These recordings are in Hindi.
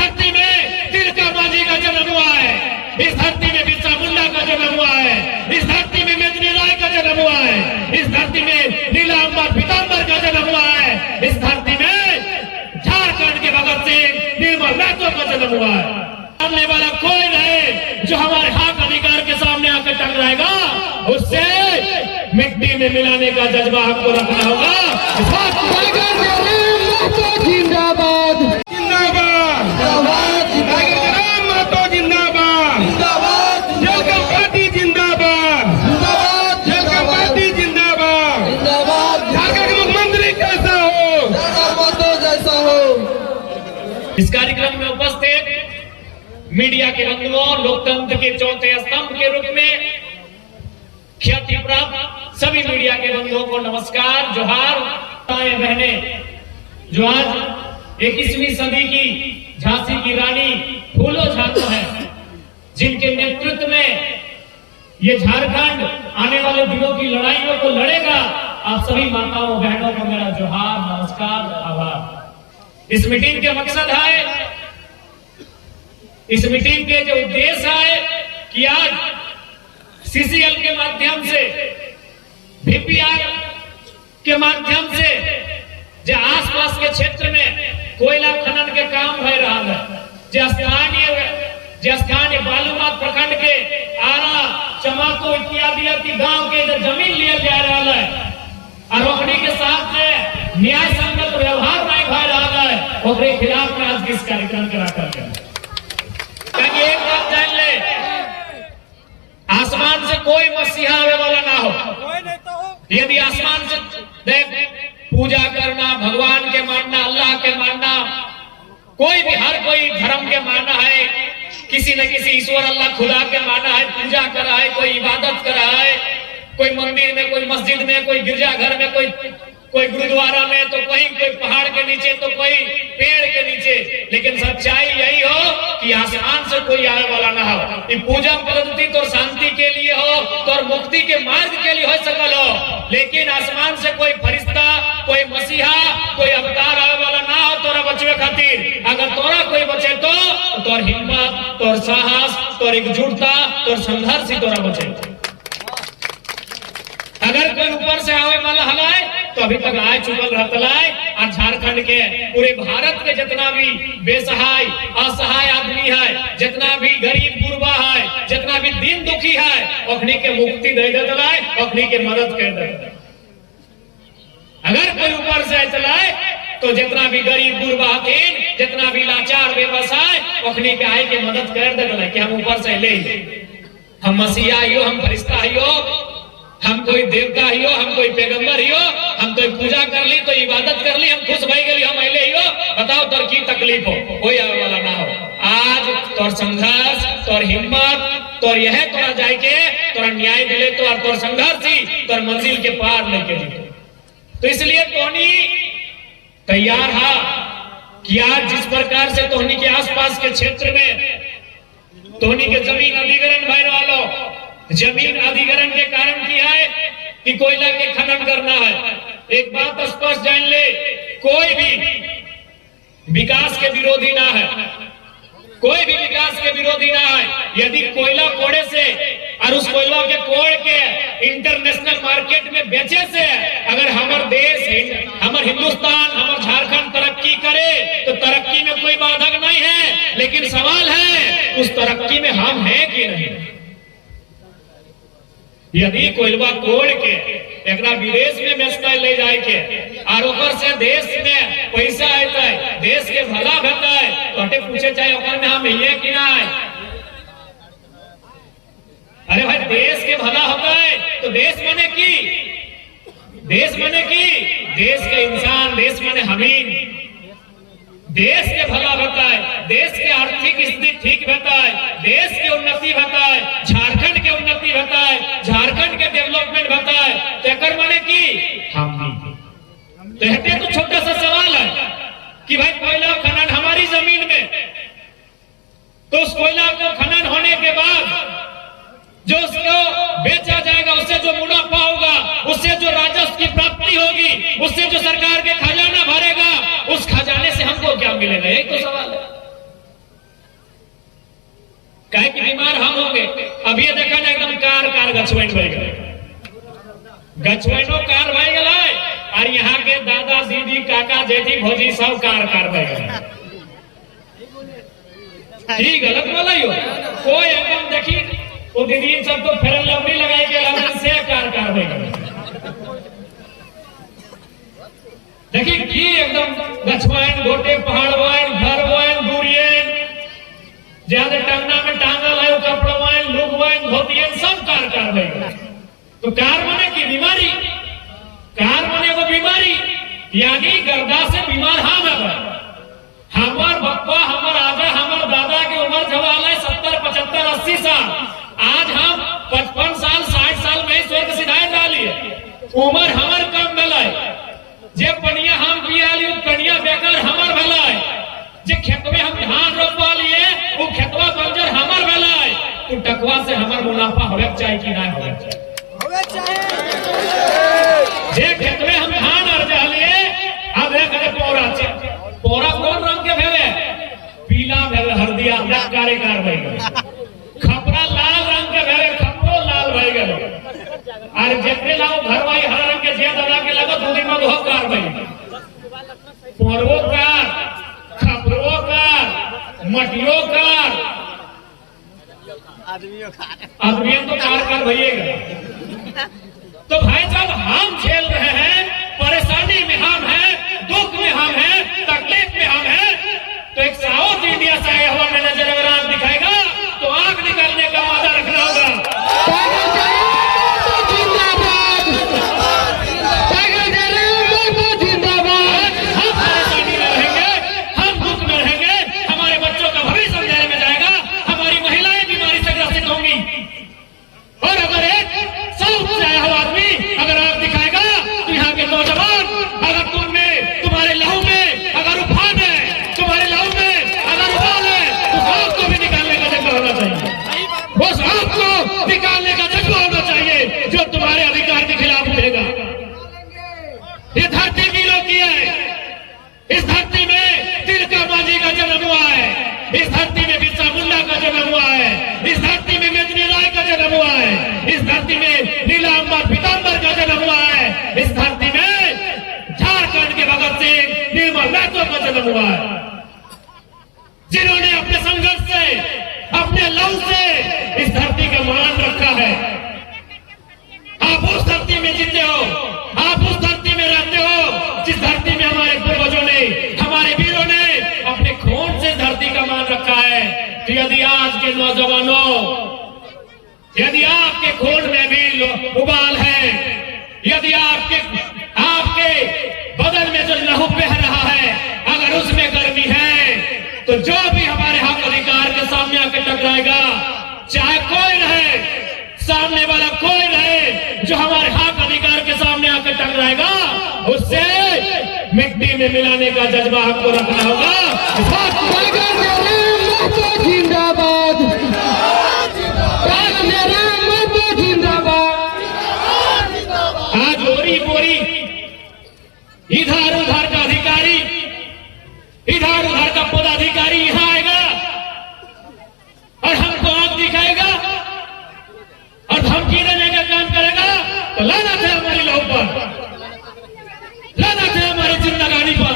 धरती में तिलका मांझी का जन्म हुआ है, इस धरती में बिरसा मुंडा का जन्म हुआ है, इस धरती में मेदिनी राय का जन्म हुआ है, इस धरती में नीलांबर पीतांबर का जन्म हुआ है, इस धरती में झारखंड के भगत सिंह निर्मल महतो का जन्म हुआ है। सामने वाला कोई नहीं जो हमारे हक अधिकार के सामने आकर टकराएगा, उससे मिट्टी में मिलाने का जज्बा हमको रखना होगा। जिंदाबाद जिंदाबाद महतो जिंदाबाद, वेलकम पार्टी जिंदाबाद, वेलकम पार्टी जिंदाबाद, झारखंड के मुख्यमंत्री कैसा हो। इस कार्यक्रम में उपस्थित मीडिया के बंधुओं, लोकतंत्र के चौथे स्तंभ के रूप में ख्याति प्राप्त सभी मीडिया के बंधुओं को नमस्कार, जोहार। बहने जो आज 21वीं सदी की झांसी की रानी फूलो झांको है, जिनके नेतृत्व में ये झारखंड आने वाले दिनों की लड़ाइयों को लड़ेगा, आप सभी माताओं बहनों को मेरा जोहार, नमस्कार, आभार। इस मीटिंग के मकसद है, इस मीटिंग के जो उद्देश्य है कि आज सीसीएल के माध्यम से, बीपीआर के माध्यम से जो आसपास के क्षेत्र में कोयला खनन के काम हो रहा है, जो स्थानीय बालूमाथ प्रखंड के आरा, चमाको इत्यादि गांव के जो जमीन लिया जा रहा है और ओकरी के साथ में न्याय संगत व्यवहार नहीं हो रहा है, ओकरे खिलाफ में आज किस कार्यक्रम करा करके एक बात जान ले, आसमान से कोई मसीहा आने वाला ना हो। यदि आसमान से देख पूजा करना, भगवान के मानना, अल्लाह के मानना, कोई भी हर कोई धर्म के माना है, किसी न किसी ईश्वर अल्लाह खुदा के माना है, पूजा करा है, कोई इबादत करा है, कोई मंदिर में, कोई मस्जिद में, कोई गिरजाघर में, कोई गुरुद्वारा में, तो कोई पहाड़ के नीचे, तो कोई पेड़ के नीचे। लेकिन सच्चाई यही हो कि आसमान से कोई आने वाला ना हो। ये पूजा पद्धति तो शांति के लिए हो, तो मुक्ति के मार्ग के लिए हो सकल हो, लेकिन आसमान से कोई फरिश्ता, कोई मसीहा, कोई अवतार आने वाला ना हो तोरा बचवे खातिर। अगर तोरा कोई बचे तो तोर हिम्मत, तोर साहस, तोर एकजुटता, तोर संघर्ष ही तोरा बचे। अगर कोई ऊपर से आवे वाला हलाए तो अभी तक आए चुकल रहतलाय। और झारखंड के पूरे भारत के जितना भी बेसहाय असहाय आदमी है, जितना भी गरीब गुरबा है, जितना भी दीन दुखी है, ओखनी के मुक्ति दे देतलाय, ओखनी के मदद कर दे। अगर कोई ऊपर से चलाए तो जितना भी गरीब गुरबा हथिन, जितना भी लाचार व्यवसाय, ओखनी के आए के मदद कर देतलाय कि हम ऊपर से ले, हम मसीहा हियो, हम फरिश्ता हियो, हम कोई देवता हियो, हम कोई पैगंबर हियो, हम कोई पूजा कर ली, तो इबादत कर ली, हम खुश भई गई, हम अले हियो। बताओ तोर की तकलीफ हो, कोई आवे वाला ना हो। आज तोर संघर्ष, तोर हिम्मत, तोर यह तोरा जाए के तोरा न्याय मिले, तो और तोर संघर्ष ही तोर मंजिल के पार लेके जीतो। तो इसलिए तोहनी तैयार हा कि आज जिस प्रकार से तोहनी के आसपास के क्षेत्र में तोहनी के जमीन अधिग्रहण भय वालों, जमीन अधिग्रहण के कारण क्या है कि कोयला के खनन करना है। एक बात स्पष्ट जान ले, कोई भी विकास के विरोधी ना है, कोई भी विकास के विरोधी ना है। यदि कोयला कोड़े से और उस कोयला के कोड़ के इंटरनेशनल मार्केट में बेचे से अगर हमारे देश, हमारे हिंदुस्तान, हमारे झारखंड तरक्की करे तो तरक्की में कोई बाधक नहीं है। लेकिन सवाल है उस तरक्की में हम हैं कि नहीं। यदि कोयलवा कोड़ के एक विदेश में बेचता ले जाए के और ओकर से देश में पैसा आता है, देश के भला होता है, तो पूछे चाहे ओकर में हम ये कि ना है। अरे भाई देश के भला होता है तो देश बने की, देश बने की, देश के इंसान, देश बने हमीन, देश के भला होता है, देश के आर्थिक स्थिति ठीक होता है, देश की उन्नति होता है, झारखंड की उन्नति होता है, झारखंड के डेवलपमेंट होता है। तो एकर माने की हम नहीं। तो कहते तो छोटा सा सवाल है कि भाई कोयला खनन हमारी जमीन में, तो उस कोयला को खनन होने के बाद जो उसको बेचा जाएगा, उससे जो मुनाफा होगा, उससे जो राजस्व की प्राप्ति होगी, उससे जो सरकार के खजाना भरेगा, उस खजाने से हमको क्या मिलेगा? एक तो सवाल है। अब ये देखा ना एकदम कार कार गछवैन भई गए, गछवैनो कार भई गए, और यहाँ के दादा दीदी काका जेठी भौजी सब कार कार भई गए। ठीक गलत बोला यो कोई एकदम देखी वो दीदी सब तो फेरन लवली लगाई के लगन से कार कार भई गए। देखी की एकदम गछवैन गोटे पहाड़ वाइन घर वाइन दूरियन ज्यादा टांगना में टांगल है कपड़ा वाइन लुग वाइन धोतियन सब कार कार भई गए। तो कार माने की बीमारी, कार माने वो बीमारी यानी गर्दा से बीमार हम है। हमार बप्पा हमार आजा हमार दादा की उम्र जवाल है 70 75 80 साल, आज हम 55 साल 60 साल में स्वर्ग सिधाए डाली उम्र हमार कम भला जे पनिया हम पिया लियो कनिया बेकार हमार भला जे खेत में हम धान रोपवा लिए वो खेतवा बंजर हमार भला तो टकवा से हमार मुनाफा होवे चाहिए कि ना होवे चाहिए। जे खेत में हम धान अर्जा लिए अब एक पौरा पौरा कौन रंग के भेवे पीला भेवे हरदिया कारे कार भई गए, खपरा लाल रंग के भेवे खपरो लाल भई गए, और जेते लाओ घर वाई हर रंग के जे दादा के लगो दूधी में हो कार भई पौरवो कार खपरो कार मटियो कार आदमियों तो कार भइएगा। तो भाई साहब हम झेल रहे हैं, परेशानी में हम हैं, दुख में हम हैं, तकलीफ में हम हैं, तो एक साउथ इंडिया से आया हुआ मैनेजर अगर आंख दिखाएगा तो आंख निकालने का वादा रखना होगा। हम परेशानी में रहेंगे, हम दुख में रहेंगे, हमारे बच्चों का भविष्य अंधेरे में जाएगा, हमारी महिलाएं बीमारी से ग्रसित होंगी। और अगर एक साउथ से आया हुआ आदमी अगर आंख दिखाएगा तो यहाँ के नौजवान अगर तुम्हारे लहू में अगर उफान है, तुम्हारे लहू में अगर उबाल है तो आंख को भी निकालने का जज्बा होना चाहिए, उस आंख को निकालने का जज्बा होना चाहिए जो तुम्हारे अधिकार के खिलाफ उठेगा। ये धरती वीरों की है, इस धरती में तिलका मांझी का जन्म हुआ है, इस धरती में बिरसा मुंडा का जन्म हुआ है, इस धरती में मेदिनी राय का जन्म हुआ है, इस धरती में नीलांबर पीतांबर का जन्म हुआ है, इस धरती में झारखंड के भगत सिंह निर्मल महतो का जन्म हुआ है, जिन्होंने अपने संघर्ष से अपने लहू से इस धरती का मान रखा है। आप उस धरती में जीते हो, आप उस धरती में रहते हो जिस धरती में हमारे पूर्वजों ने हमारे वीरों ने अपने खून से धरती का मान रखा है। तो यदि आज के नौजवानों, यदि आपके खून में भी उबाल है, यदि आपके बदन में जो लहू बह रहा है अगर उसमें गर्मी है तो जो भी हमारे हक अधिकार के सामने आके टकराएगा, चाहे कोई रहे, सामने वाला कोई रहे, जो हमारे हक अधिकार के सामने आकर टकराएगा उससे मिट्टी में मिलाने का जज्बा हमको रखना होगा। जिंदाबाद, आज बोरी बोरी इधर उधर का अधिकारी, इधर उधर का पदाधिकारी यहाँ आएगा और हमको आंख दिखाएगा और धमकी देने का काम करेगा तो लानत है हमारी लहू पर, लानत है हमारी जिंदगानी पर।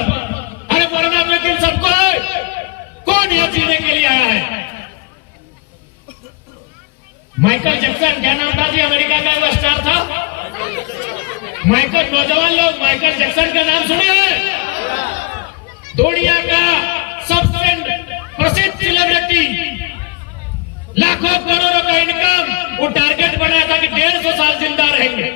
अरे मरना तो दिन सबको है, कौन यह जीने के लिए आया है? माइकल जैक्सन क्या नाम था जी, अमेरिका का वो स्टार था माइकल। नौजवान लोग माइकल जैक्सन का नाम सुने हैं? दुनिया का सबसे प्रसिद्ध सेलिब्रिटी, लाखों करोड़ों का इनकम, वो टारगेट बनाया था कि 150 साल जिंदा रहेंगे।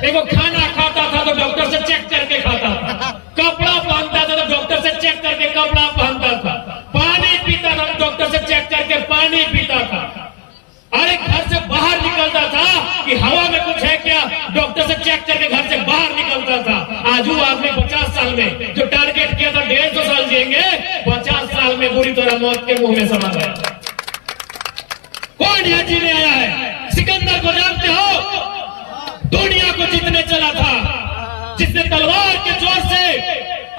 देखो खाना खाता था तो डॉक्टर से चेक करके खाता था, कपड़ा पहनता था तो डॉक्टर से चेक करके कपड़ा पहनता था, पानी पीता था तो डॉक्टर से चेक करके पानी पीता था। अरे घर से बाहर निकलता था कि हवा में कुछ है क्या, डॉक्टर से चेक करके घर से बाहर निकलता था। आज वो आदमी 50 साल में जो टारगेट किया था 150 साल जिएंगे, 50 साल में बुरी तरह मौत के मुंह में समा गया। कौन यह जीने आया है? सिकंदर को जानते हो? दुनिया को जीतने चला था, जिसने तलवार के जोर से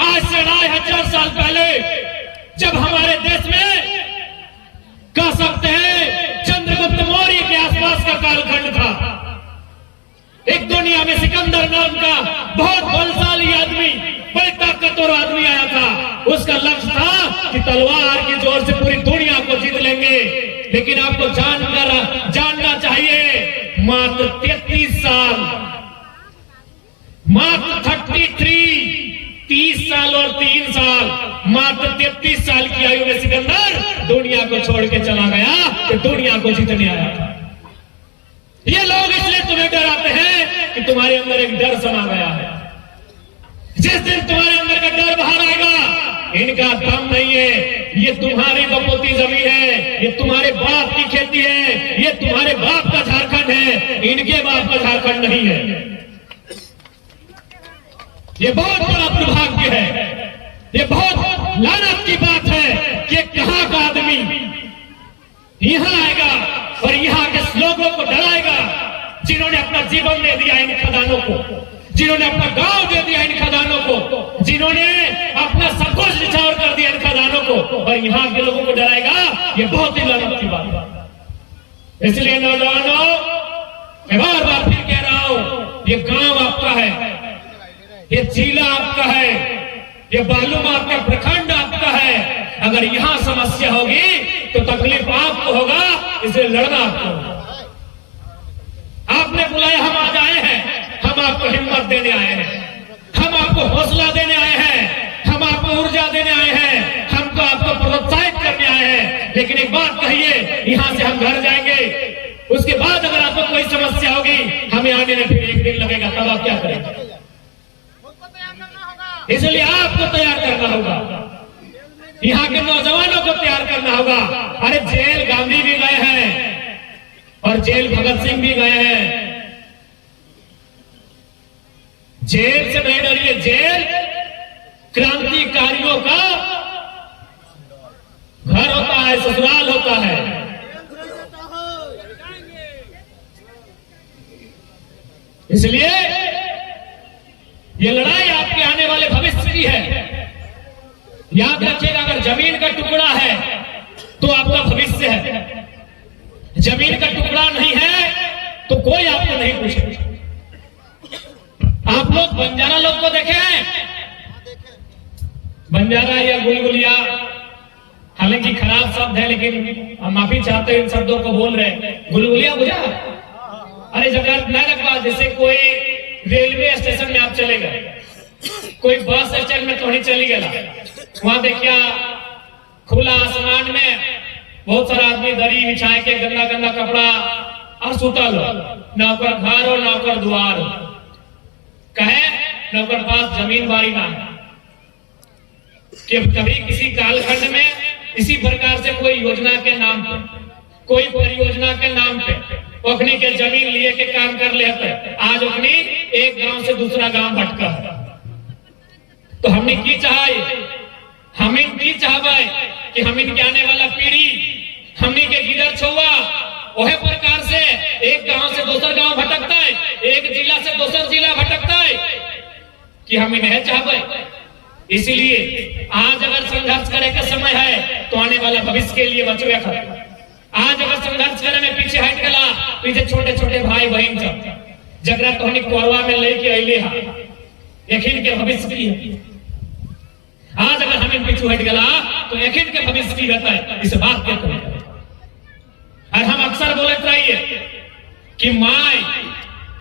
आज से 2500 साल पहले जब हमारे देश में कह सकते हैं चंद्रगुप्त मौर्य के उसका लक्ष्य था कि तलवार की जोर से पूरी दुनिया को जीत लेंगे। लेकिन आपको जानना चाहिए, मात्र 33 साल, मात्र 30 साल और 3 साल, मात्र 33 साल की आयु में सिकंदर दुनिया को छोड़ के चला गया कि दुनिया को जीतने आया था। ये लोग इसलिए तुम्हें डराते हैं कि तुम्हारे अंदर एक डर समा गया है। जिस दिन तुम्हारे अंदर का डर बाहर आएगा, इनका दम नहीं है, ये तुम्हारी बपोती जमीन है, ये तुम्हारे बाप की खेती है, ये तुम्हारे बाप का झारखंड है, इनके बाप का झारखंड नहीं है। ये बहुत बड़ा दुर्भाग्य है, ये बहुत लानत की बात है कि कहां का आदमी यहां आएगा और यहां के लोगों को डराएगा, जिन्होंने अपना जीवन दे दिया इन खदानों को, जिन्होंने अपना गांव दे दिया इन खदानों को, जिन्होंने अपना सब कुछ निछावर कर दिया इन खदानों को, और यहाँ के लोगों को डराएगा। ये बहुत ही लानत की बात है। इसलिए नौजवानों, मैं बार बार फिर कह रहा हूं, ये गांव आपका है, ये जिला आपका है, ये बालूम आपका प्रखंड आपका है। अगर यहां समस्या होगी तो तकलीफ आपको होगा, इसलिए लड़ना आपको होगा। आपने बुलाया, हम आज आए हैं, हम आपको हिम्मत देने आए हैं, हम आपको हौसला देने आए हैं, हम आपको ऊर्जा देने आए हैं, हमको आपको प्रोत्साहित करने आए हैं। लेकिन एक बात कहिए, यहां से हम घर जाएंगे, उसके बाद अगर आपको कोई समस्या होगी, हमें आने में फिर 1 दिन लगेगा, तब आप क्या करेंगे? इसलिए आपको तैयार करना होगा, यहाँ के नौजवानों को तैयार करना होगा। अरे जेल गांधी भी गए हैं और जेल भगत सिंह भी गए हैं। जेल से नहीं डरिए, जेल क्रांतिकारियों का घर होता है, ससुराल होता है। इसलिए ये लड़ाई आपके आने वाले भविष्य की है। याद रखिएगा, अगर जमीन का टुकड़ा है तो आपका भविष्य है, जमीन का टुकड़ा नहीं है तो कोई आपको नहीं पूछेगा। आप लोग बंजारा लोग को देखे हैं, बंजारा या गुलगुलिया, हालांकि खराब शब्द है लेकिन हम माफी चाहते हैं इन शब्दों को बोल रहे हैं। गुलगुलिया बुझा? अरे जगह न लगवा, जैसे कोई रेलवे स्टेशन में आप चले गए, कोई बस स्टैंड में तो नहीं चली गया, वहां देखिए खुला आसमान में बहुत सारा आदमी दरी बिछाए के गंदा गंदा कपड़ा और सुतल हो, ना ओकर घर हो ना ओकर द्वार हो, कहे ना ओकर पास जमीन बारी ना है। कि कभी किसी कालखंड में इसी प्रकार से कोई योजना के नाम पे, कोई परियोजना के नाम पे ओखनी के जमीन लिए के काम कर लेते, आज ओखनी एक गांव से दूसरा गांव भटका। तो हमने की चाहिए, हम की चाहबे कि हम इनके आने वाला पीढ़ी हमने के गिदर छुआ वह प्रकार से एक गांव से दूसरा गांव भटकता है, एक जिला से दूसरा जिला भटकता है, कि हम इन्हें चाहबे। इसीलिए आज अगर संघर्ष करे का समय है तो आने वाला भविष्य के लिए बचवे खा। आज अगर संघर्ष करे में पीछे हट गला, पीछे छोटे छोटे भाई बहन सब जगरा तोहनी कोरवा में लेके अले हा, यकीन के भविष्य की है। आज अगर हमें पीछे हट गला तो यकीन के भविष्य की रहता है, इस बात के तो। और हम अक्सर बोलते रहिए कि माय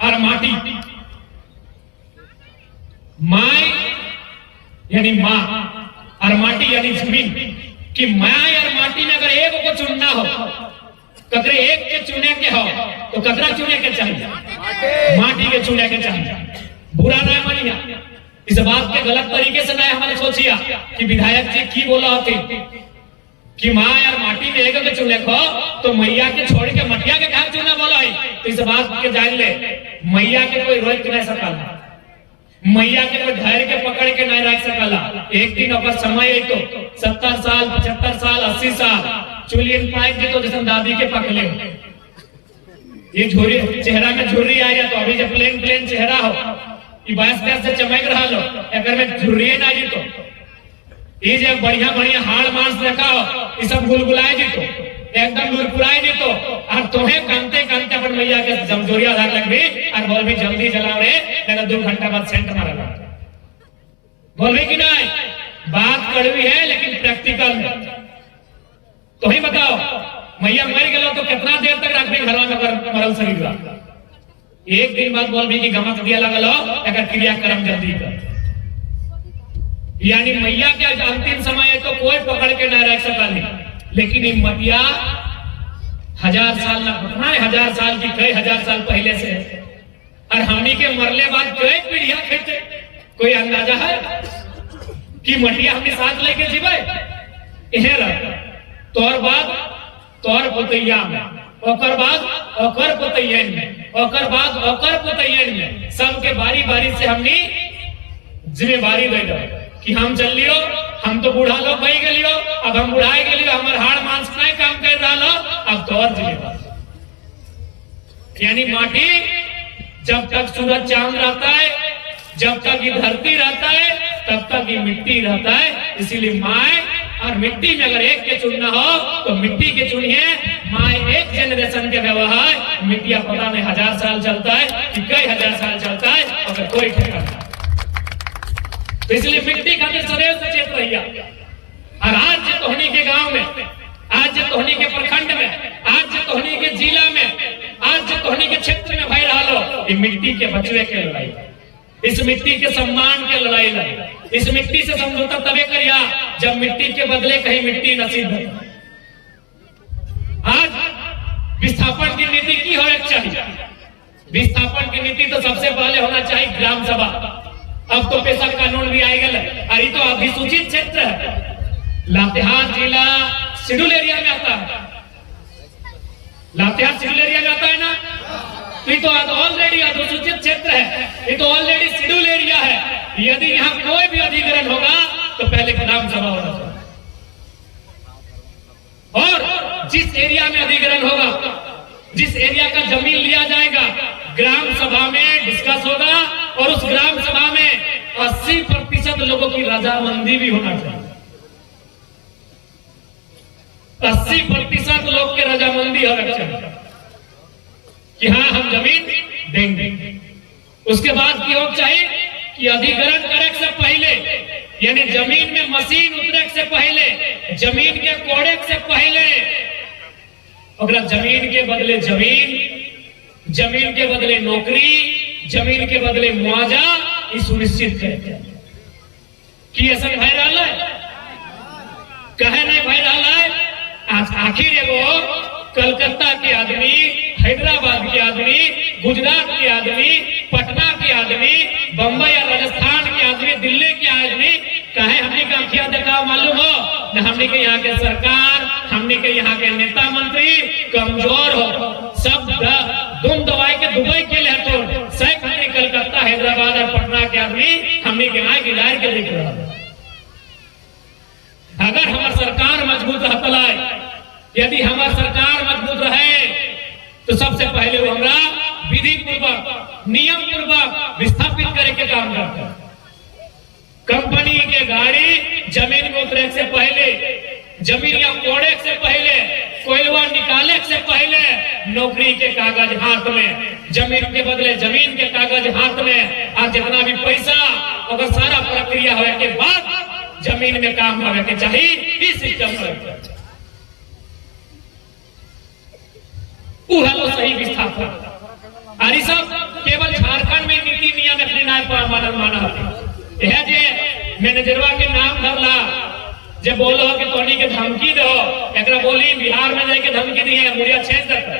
और माटी, माय यानी माँ और माटी यानी जमीन, कि माय और माटी में अगर एक को चुनना हो, कतरे एक के चुने के हो तो कतरा चुने के चाहिए, माटी के चुने के चाहिए। बुरा ना मानिया, इस बात के गलत तरीके से नहीं हमारे सोचिया कि विधायक जी की बोला होती कि माँ और माटी में एक के चुने को तो मैया के छोड़ के मटिया के कहा चुना बोला है। तो इस बात के जान ले, मैया के कोई रोक नहीं सकला, मैया के कोई धैर्य के पकड़ के नहीं रख सकला। एक दिन अगर समय है तो 70 साल 75 साल 80 साल चुलियन पाएंगे तो जैसे दादी के पकड़े, ये झुर्री चेहरा में झुर्री आ जाए तो अभी जब प्लेन प्लेन चेहरा हो, ये 22 से चमक रहा लो, अगर में झुर्री ना जी तो ये जब बढ़िया बढ़िया हाड़ मांस देखा हो, ये सब गुलगुलाए जी तो एकदम लुरपुराए जी तो, और तुम्हें कांते कांते अपन मैया के जमजोरिया धार लग भी और बोल भी जल्दी जलाओ रे, लगा 2 घंटा बाद सेंट मारा बोल भी कि नहीं। बात कड़वी है लेकिन प्रैक्टिकल है। तो ही बताओ, मैया मर गया तो कितना देर तक रखबी घर में मरल शरीर बा? एक दिन बाद बोल भी कि गमक दिया लगल हो, अगर क्रियाक्रम जल्दी कर। यानी मैया के अंतिम समय है तो कोई पकड़ के न रख सका नहीं, लेकिन ये मटिया 1000 साल ना कितना है, 1000 साल की कई 1000 साल पहले से, और हमनी के मरले बाद कई पीढ़ियां खेते। कोई अंदाजा है कि मटिया हमने साथ लेके जीवे? इहे रह तोर बाद तोर पोतैया में, ओकर बाद ओकर पोतैयन में, ओकर बाद ओकर पोतैयन में, सबके बारी बारी से हमनी जिम्मेवारी दे दो कि हम चल लियो, हम तो बूढ़ा लोग बही गलियो, अब हम बुढ़ाए गलियो, हमार हाड़ मांस नहीं काम कर रहा लो, अब तोर जिम्मेदार। यानी माटी जब तक सूरज चांद रहता है, जब तक ये धरती रहता है, तब तक ये मिट्टी रहता है। इसीलिए माए और मिट्टी में अगर एक के चुनना हो तो मिट्टी के चुनिए। माए एक जनरेशन के व्यवहार, मिट्टिया पता नहीं 1000 साल चलता है कि कई 1000 साल चलता है, अगर कोई ठिकाना। तो इसलिए मिट्टी खातिर सदैव सचेत रहिए। और आज जो तोहनी के गांव में, आज जो तोहनी के प्रखंड में, आज जो तोहनी के जिला में, आज जो तोहनी के क्षेत्र में भाई रहा लो, ये मिट्टी के बचवे के लड़ाई, इस मिट्टी के सम्मान के लड़ाई लड़े। इस मिट्टी से समझौता तबे करिया जब मिट्टी के बदले कहीं मिट्टी नसीब हो। आज विस्थापन की नीति की होना चाहिए? विस्थापन की नीति तो सबसे पहले होना चाहिए ग्राम सभा। अब तो पेशा कानून भी आए गए, अरे तो अधिसूचित क्षेत्र है। लातेहार जिला शेड्यूल एरिया में आता है, लातेहार शेड्यूल एरिया में आता है ना, तो ये तो ऑलरेडी अधिसूचित क्षेत्र है, ये तो ऑलरेडी शेड्यूल एरिया है। यदि यहाँ कोई भी अधिग्रहण होगा तो पहले ग्राम सभा होना चाहिए, और जिस एरिया में अधिग्रहण होगा, जिस एरिया का जमीन लिया जाएगा, ग्राम सभा में डिस्कस होगा, और उस ग्राम सभा में 80% लोगों की रजामंदी भी होना चाहिए। 80% लोग के रजामंदी होना चाहिए कि हाँ हम जमीन देंगे। उसके बाद की होना चाहिए कि अधिग्रहण करे से पहले, यानी जमीन में मशीन उतरे से पहले, जमीन के कोड़े से पहले, अगर जमीन के बदले जमीन, जमीन के बदले नौकरी, जमीन के बदले मुआवजा, ये सुनिश्चित करें कि ऐसा भाई रहा है, कहे नहीं भाई रहा है। आखिर एगो कलकत्ता के आदमी, हैदराबाद के आदमी, गुजरात के आदमी, पटना के आदमी, बंबई या राजस्थान के आदमी, दिल्ली के आदमी, कहे हमने का आंखिया देखा मालूम हो न? हमने के यहाँ के सरकार, हमने के यहाँ के नेता मंत्री कमजोर हो, सब दुम दवाई के दुबई के लिए तो सैक हमने कलकत्ता, हैदराबाद और पटना के आदमी हमने के यहाँ गिलार के देख रहा। अगर हमारी सरकार मजबूत रहता, यदि हमारी सरकार मजबूत रहे तो सबसे पहले वो हमरा विधि पूर्वक, नियम पूर्वक विस्थापित करे के काम करता है। कंपनी के गाड़ी जमीन में उतरे से पहले, जमीन या कोड़े से पहले, कोयलवा निकाले से पहले नौकरी के कागज हाथ में, जमीन के बदले जमीन के कागज हाथ में, और जितना भी पैसा अगर सारा प्रक्रिया होने के बाद जमीन में काम होने के चाहिए। इस सिस्टम वो सही विस्थापन। और सब केवल झारखंड में नीति नियम माना है जे मैनेजरवा के नाम धरला, जब बोलो कि तोनी के धमकी दो, एक बोली बिहार में जाके धमकी दी है, मुड़िया छेद देता,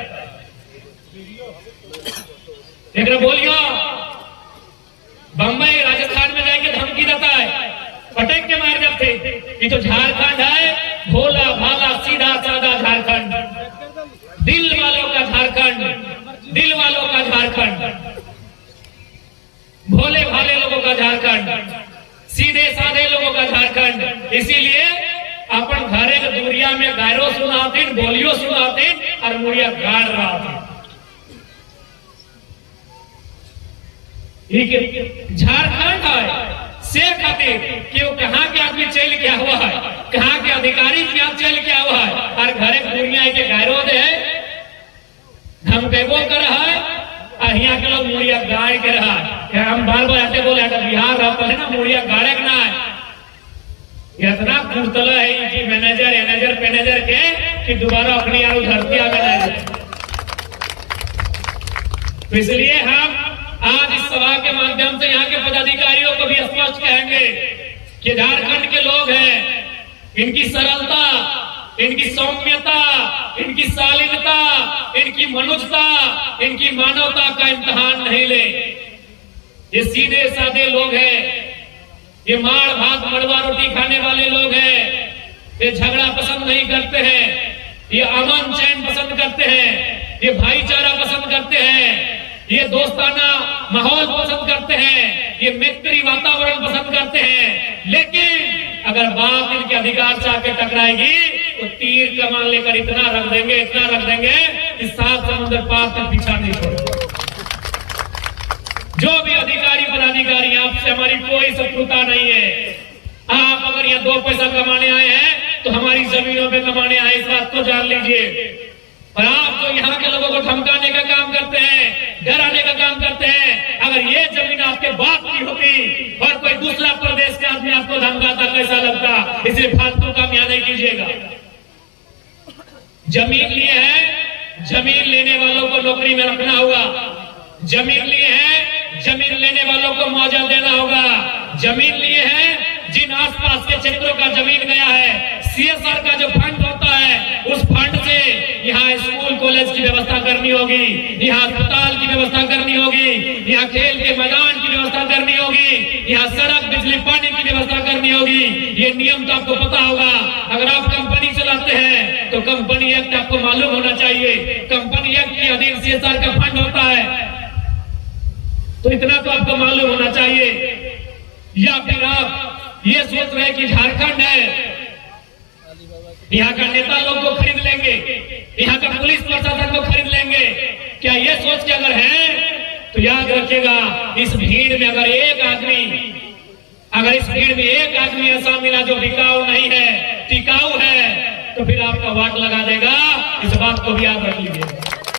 एक बोलियो बंबई राजस्थान में जाके धमकी देता है, पटक के मार जाते। ये तो झारखंड है, भोला भाला सीधा साधा झारखंड, दिल वालों का झारखंड, दिल वालों का झारखंड, भोले भाले लोगों का झारखंड, सीधे साधे लोगों का झारखंड। इसीलिए अपन घरे के दूरिया में गायरो सुनाते, बोलियो सुनाते और मुड़िया गाड़ रहा था। झारखंड है से खातिर कि वो कहाँ के आदमी चल गया हुआ है, कहाँ के अधिकारी क्या चल गया हुआ है, और घरे दुनिया के गायरो दे है, धमकेबो कर रहा है, और यहाँ के लोग मुड़िया गाड़ के रहा है। हम बार बार ऐसे बोले, अगर बिहार रहता है ना मुड़िया गाड़े ना है, जुड़तला है जी मैनेजर पैनेजर के कि दोबारा अपनी यार धरती आ गए। तो इसलिए हम आज इस सभा के माध्यम से यहाँ के पदाधिकारियों को भी स्पष्ट कहेंगे कि झारखंड के लोग हैं, इनकी सरलता, इनकी सौम्यता, इनकी शालीनता, इनकी मनुष्यता, इनकी मानवता का इम्तिहान नहीं ले। ये सीधे साधे लोग हैं, ये मार भात मड़वा रोटी खाने वाले लोग हैं, ये झगड़ा पसंद नहीं करते हैं, ये अमन चैन पसंद करते हैं, ये भाईचारा पसंद करते हैं, ये दोस्ताना माहौल पसंद करते हैं, ये मित्री वातावरण पसंद करते हैं। लेकिन अगर बात इनके अधिकार से आके टकराएगी तो तीर कमान लेकर इतना रख देंगे कि 7 समुद्र पार तक पीछा नहीं छोड़ेंगे। जो भी अधिकारी पदाधिकारी, आपसे हमारी कोई शत्रुता नहीं है। आप अगर यहाँ 2 पैसा कमाने आए हैं तो हमारी जमीनों पे कमाने आए, इस बात को जान लीजिए। और आप जो यहाँ के लोगों को धमकाने का काम करते हैं, डराने का काम करते हैं, अगर ये जमीन आपके बाप की होती और कोई दूसरा प्रदेश के आदमी आपको धमकाता कैसा लगता? इसलिए फालतू काम यहाँ नहीं कीजिएगा। जमीन लिए है, जमीन लेने वालों को नौकरी में रखना होगा। जमीन लिए है, जमीन लेने वालों को मुआवजा देना होगा। जमीन लिए है, जिन आसपास के क्षेत्रों का जमीन गया है, सीएसआर का जो फंड होता है, उस फंड से यहाँ स्कूल कॉलेज की व्यवस्था करनी होगी, यहाँ अस्पताल की व्यवस्था करनी होगी, यहाँ खेल के मैदान की व्यवस्था करनी होगी, यहाँ सड़क बिजली पानी की व्यवस्था करनी होगी। ये नियम तो आपको पता होगा। अगर आप कंपनी चलाते हैं तो कंपनी एक्ट आपको मालूम होना चाहिए। कंपनी एक्ट के अधीन सीएसआर का फंड होता है, तो इतना तो आपको मालूम होना चाहिए। या फिर आप ये सोच रहे कि झारखंड है, यहाँ का नेता लोग को खरीद लेंगे, यहाँ का पुलिस प्रशासन को खरीद लेंगे, क्या ये सोच के अगर है तो याद रखिएगा, इस भीड़ में अगर इस भीड़ में एक आदमी ऐसा मिला जो बिकाऊ नहीं है, टिकाऊ है, तो फिर आपका वाट लगा देगा। इस बात को भी याद रख लीजिए।